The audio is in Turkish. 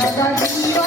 भगवती